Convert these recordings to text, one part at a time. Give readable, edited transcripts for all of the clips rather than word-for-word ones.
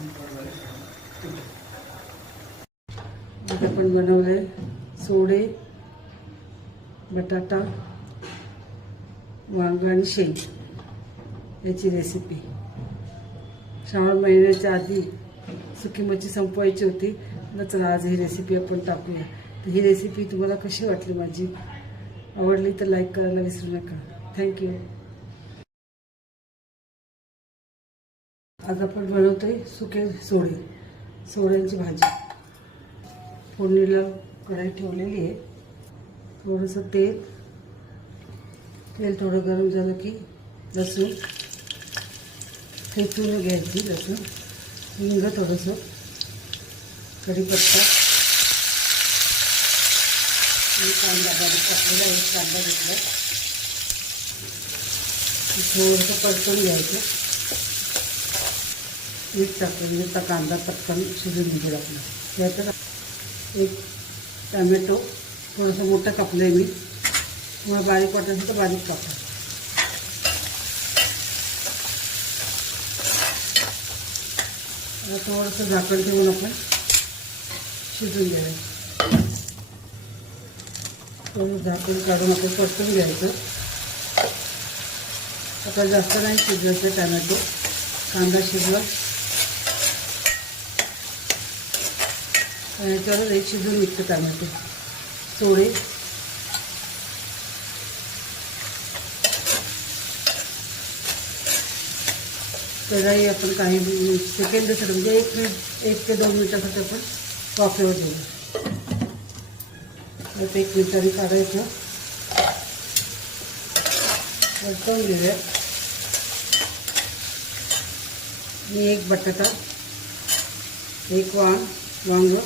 आज आपण बनवले सोडे, बटाटा, वांग आणि शेंग याची रेसिपी। श्रावण महिन्याच्या आधी सुकी मच्छी संपवायची होती, तर चला आज ही रेसिपी आपण टाकूया। तर ही रेसिपी तुम्हाला कशी वाटली माझी? आवडली तर लाईक करायला विसरू नका। थँक्यू। आज आपण बनवतोय सुके सोडे, सोड्यांची भाजी। फोडणीला कढई ठेवलेली आहे। थोडंसं तेल थोडं गरम झालं की लसूण ठेचून घ्यायची, लसूण, हिंग, थोडंसं कढीपत्ता आणि कांदा बारीक कापलेला एक कांदा घेतला, थोडंसं परतून घ्यायचं। मीठ टाकून नुसता कांदा पटकन शिजून निघेल आपला। त्यात एक टमॅटो थोडंसं मोठं कापलं आहे मी, तुम्हाला बारीक वाटायचं तर बारीक कापा। थोडंसं झाकण ठेवून आपण शिजून घ्यायचं। थोडं झाकण काढून आपण परतून घ्यायचं। आता जास्त नाही शिजवायचं, टमॅटो कांदा शिजवा, याच्यावर एक शिजून निघतं टमॅटो। सोडे कढई आपण काही सेकंदासाठी म्हणजे 1 ते 2 मिनिटासाठी आपण वाफेवर देऊ। आता 1 मिनिटाने काढायचं, परतून घेऊया। मी एक बटाटा, एक वांग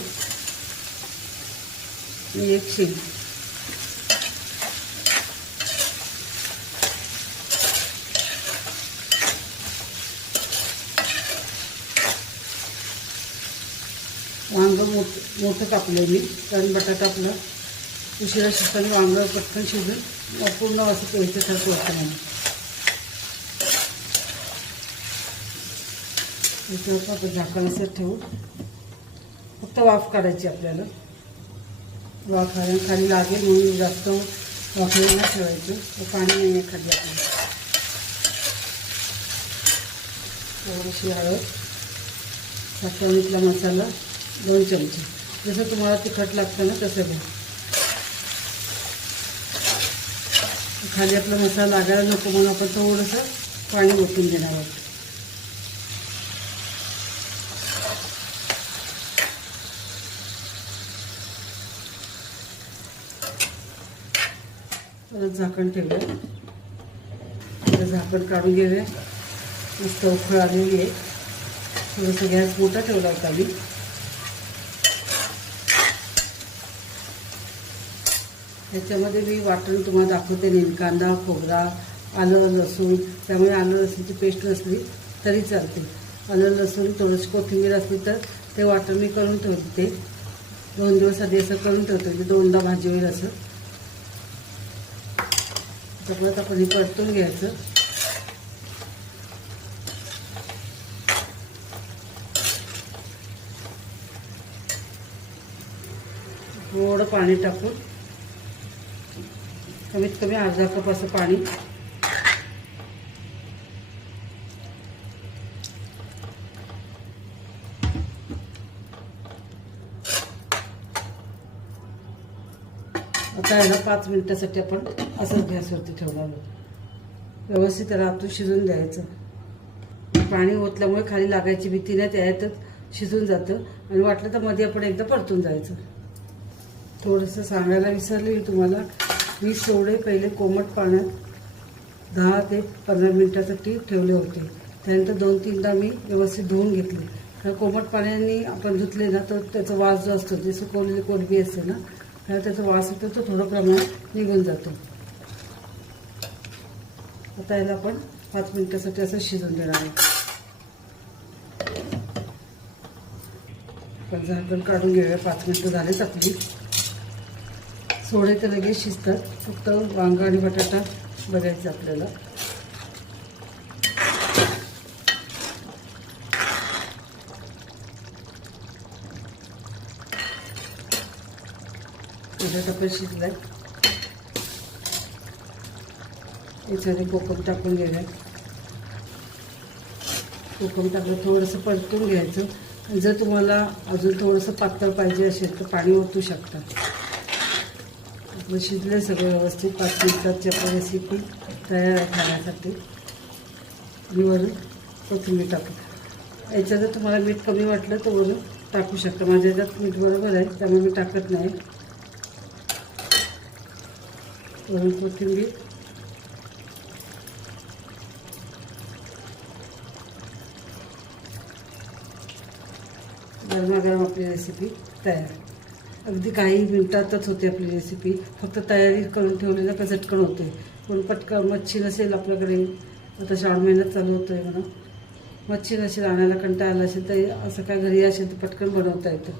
आणि एक शेंग, वांग मोठं कापलं मी, कारण बटाटा आपला उशिरा शिजताना वांग पटकन शिजून पूर्ण असं पेस्टसारखं होतं मला। त्याच्यावर आपण झाकण असं ठेवून फक्त वाफ काढायची आपल्याला। वाफ खाली लागेल म्हणून जास्त वाफेवर नाही ठेवायचं, पाणी नाही आहे खाली आपल्याला। थोडीशी हळद, साखरेतला मसाला 2 चमचे, जसं तुम्हाला तिखट लागतं ना तसं घ्या। खाली आपला मसाला लागायला नको म्हणून आपण थोडंसं पाणी ओतून देणार आहोत। झाकण ठेवूया, झाकण काढून घेऊया। मस्त उकळ आलेली आहे। थोडंसं गॅस मोठा ठेवला होता मी। त्याच्यामध्ये मी वाटण तुम्हाला दाखवते नेहमी, कांदा, खोबरा, आलं, लसूण। त्यामुळे आलं लसूणची पेस्ट नसली तरी चालते। आलं लसूण थोडीशी कोथिंबीर असली तर ते वाटण मी करून ठेवते, 2 दिवस आधी असं करून ठेवतो, म्हणजे 2दा भाजी होईल असं। परत आपण हे परतून घ्यायचं। थोडं पाणी टाकून, कमीत कमी अर्धा कप असं पाणी। आता याला 5 मिनिटासाठी आपण असंच गॅसवरती ठेवणार आहोत। व्यवस्थित त्याला आतून शिजून द्यायचं। पाणी ओतल्यामुळे खाली लागायची भीती नाही, त्यातच शिजून जातं। आणि वाटलं तर मध्ये आपण एकदा परतून जायचं। थोडंसं सांगायला विसरले मी तुम्हाला, मी सोडे पहिले कोमट पाण्यात 10 ते 15 मिनिटासाठी ठेवले होते। त्यानंतर 2-3दा मी व्यवस्थित धुवून घेतले, कारण कोमट पाण्याने आपण धुतले ना तर त्याचा वास जो असतो, जे सुकवलेली कोलंबी असते ना, त्याचा वास येतो, तो थोडं प्रमाणात निघून जातो। आता याला आपण 5 मिनिटासाठी असं शिजून देणार आहे। पण झाकण काढून घेऊया। 5 मिनिटं झालेत आपली। सोडे तर लगेच शिजतात, फक्त वांग आणि बटाटा बघायचं आपल्याला। बटाटा पण शिजलाय. याच्यामध्ये कोकम टाकून गेलाय. कोकम टाकलं थोडंसं परतून घ्यायचं. आणि जर तुम्हाला अजून थोडंसं पातळ पाहिजे असेल तर पाणी ओतू शकता. आपलं शिजलं सगळं व्यवस्थित. 5 मिनिटाची आपली रेसिपी तयार आहे खाण्यासाठी. मी वरून कोथिंबीर टाकू. याच्यात जर तुम्हाला मीठ कमी वाटलं तर वरून टाकू शकता. माझ्या याच्यात मीठ बरोबर आहे त्यामुळे मी टाकत नाही. वरून कोथिंबीर. गरमागरम आपली रेसिपी तयार. अगदी काही मिनिटातच होते आपली रेसिपी. फक्त तयारी करून ठेवली ना का झटकन होते. पण पटकन मच्छी नसेल आपल्याकडे, आता श्रावण महिन्यात चालू होतो आहे म्हणून मच्छी नसेल, आणायला कंटाळा आला असेल तर असं काय घरी असेल तर पटकन बनवता येतं.